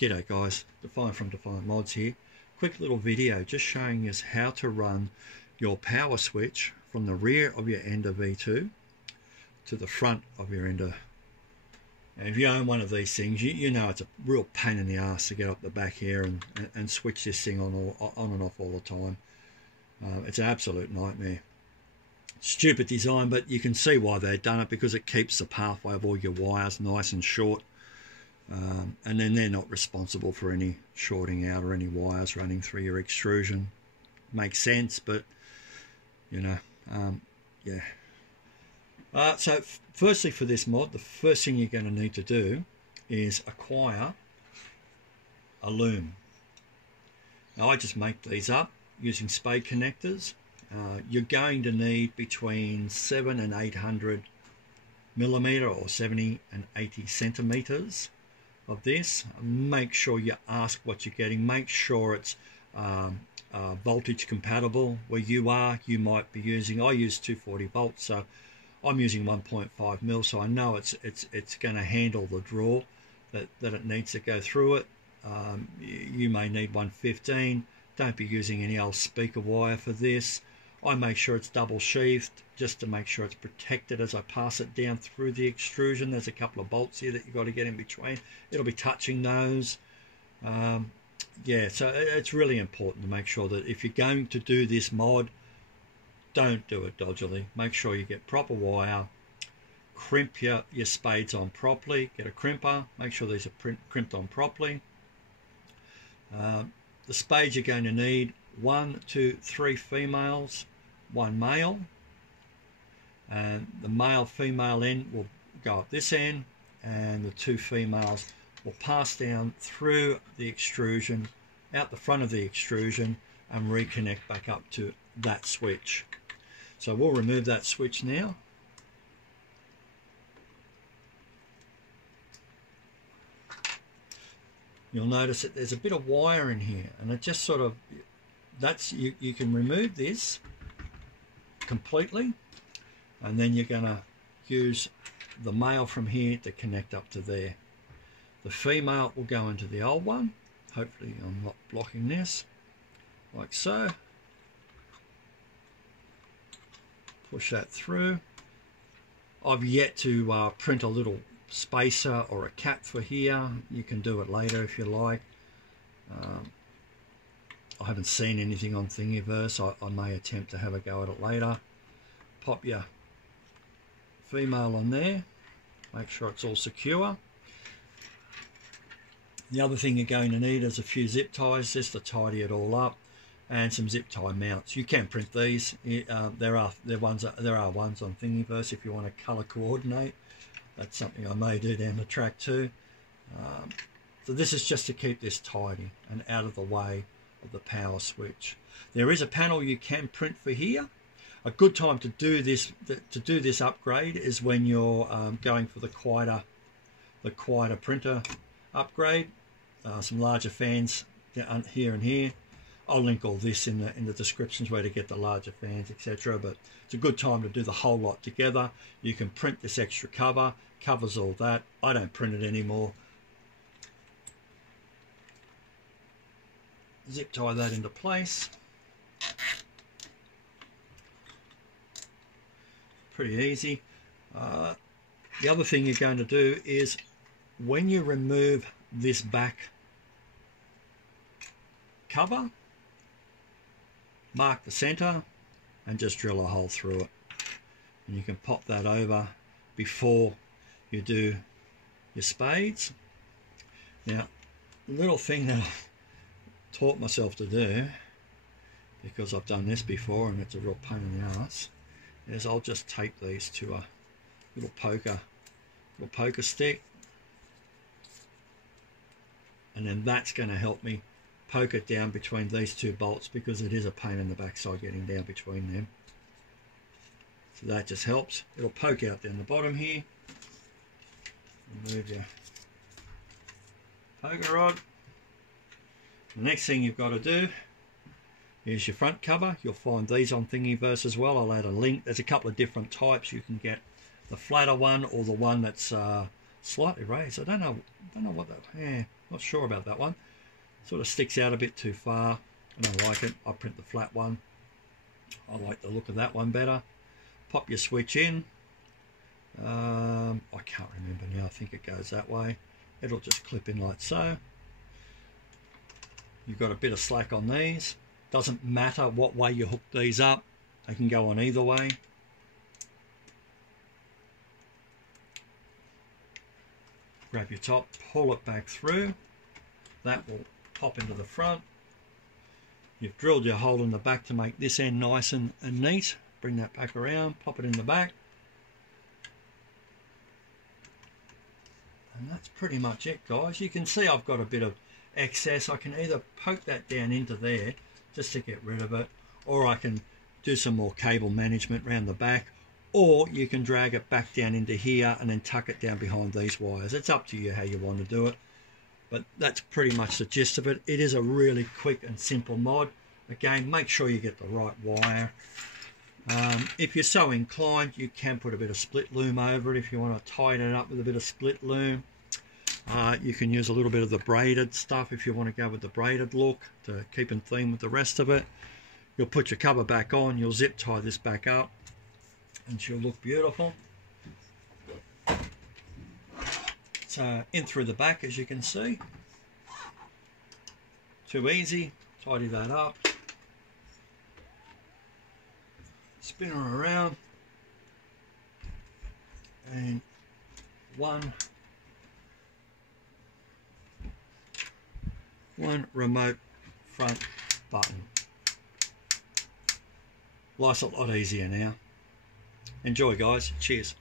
G'day guys, Define from Define Mods here. Quick little video just showing us how to run your power switch from the rear of your Ender V2 to the front of your Ender. And if you own one of these things, you know it's a real pain in the ass to get up the back here and switch this thing on and off all the time. It's an absolute nightmare. Stupid design, but you can see why they've done it, because it keeps the pathway of all your wires nice and short. And then they're not responsible for any shorting out or any wires running through your extrusion. Makes sense, but you know, yeah. So firstly, for this mod, the first thing you're going to need to do is acquire a loom. Now I just make these up using spade connectors. You're going to need between 700 and 800 millimeter or 70 and 80 centimeters of this. Make sure you ask what you're getting. Make sure it's voltage compatible. Where you are, you might be using, I use 240 volts, so I'm using 1.5 mil, so I know it's going to handle the draw that it needs to go through it. You may need 115. Don't be using any old speaker wire for this. I make sure it's double sheathed just to make sure it's protected as I pass it down through the extrusion. There's a couple of bolts here that you've got to get in between. It'll be touching those. Yeah, so it's really important to make sure that if you're going to do this mod, don't do it dodgily. Make sure you get proper wire, crimp your spades on properly, get a crimper, make sure these are crimped on properly. The spades you're going to need, 1, 2, 3 females, 1 male, and the male female end will go up this end, and the 2 females will pass down through the extrusion, out the front of the extrusion, and reconnect back up to that switch. So we'll remove that switch now. You'll notice that there's a bit of wire in here, and it just sort of, that's, you can remove this completely, and then you're going to use the male from here to connect up to there. The female will go into the old one. Hopefully I'm not blocking this, like so. Push that through. I've yet to print a little spacer or a cap for here. You can do it later if you like. I haven't seen anything on Thingiverse. I may attempt to have a go at it later. Pop your female on there. Make sure it's all secure. The other thing you're going to need is a few zip ties just to tidy it all up, and some zip tie mounts. You can print these. There are ones on Thingiverse if you want to color coordinate. That's something I may do down the track too. So this is just to keep this tidy and out of the way of the power switch. There is a panel you can print for here. A good time to do this upgrade is when you're going for the quieter printer upgrade. Some larger fans here and here. I'll link all this in the descriptions where to get the larger fans, etc. But it's a good time to do the whole lot together. You can print this extra cover, covers all that. I don't print it anymore. Zip tie that into place. Pretty easy. The other thing you're going to do is when you remove this back cover, mark the center and just drill a hole through it, and you can pop that over before you do your spades. Now, the little thing that I've taught myself to do, because I've done this before and it's a real pain in the ass, is I'll just tape these to a little poker stick, and then that's going to help me poke it down between these 2 bolts, because it is a pain in the backside getting down between them. So that just helps. It'll poke out down the bottom here. Remove your poker rod. The next thing you've got to do is your front cover. You'll find these on Thingiverse as well. I'll add a link. There's a couple of different types. You can get the flatter one or the one that's slightly raised. I don't know what that. Yeah, Not sure about that one. Sort of sticks out a bit too far. I don't like it. I print the flat one. I like the look of that one better. Pop your switch in. I can't remember now. I think it goes that way. It'll just clip in like so. You've got a bit of slack on these. Doesn't matter what way you hook these up. They can go on either way. Grab your top, pull it back through. That will pop into the front. You've drilled your hole in the back to make this end nice and neat. Bring that back around, pop it in the back. And that's pretty much it, guys. You can see I've got a bit of excess. I can either poke that down into there just to get rid of it, or I can do some more cable management around the back, or you can drag it back down into here and then tuck it down behind these wires. It's up to you how you want to do it, but that's pretty much the gist of it. It is a really quick and simple mod. Again, make sure you get the right wire. If you're so inclined, you can put a bit of split loom over it if you want to tighten it up with a bit of split loom. You can use a little bit of the braided stuff if you want to go with the braided look to keep in theme with the rest of it. You'll put your cover back on, you'll zip tie this back up, and she'll look beautiful. So in through the back, as you can see. Too easy. Tidy that up. Spin her around. And one remote front button. Life's a lot easier now. Enjoy, guys. Cheers.